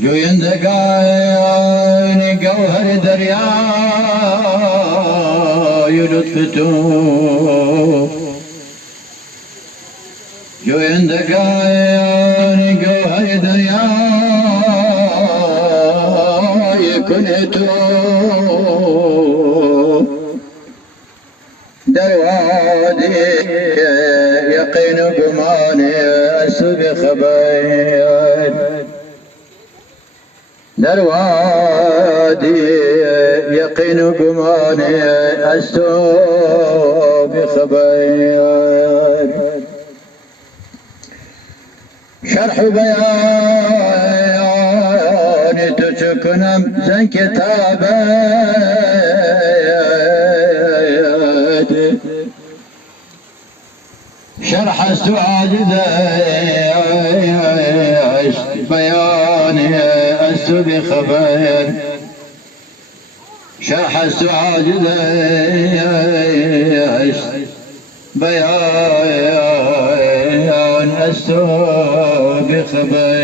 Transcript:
جويندگان جوهر دریای لطف تو، جویندگان جوهر دریای کن تو، در وادی یقین و گمان است بخبر، در وادی یقین و گمان است بخبر، شرح و بیان تو چه کنم زن کتابت، شرح است و عاجزه بیان است بخبر، شرح است و عاجزه بیان است بخبر.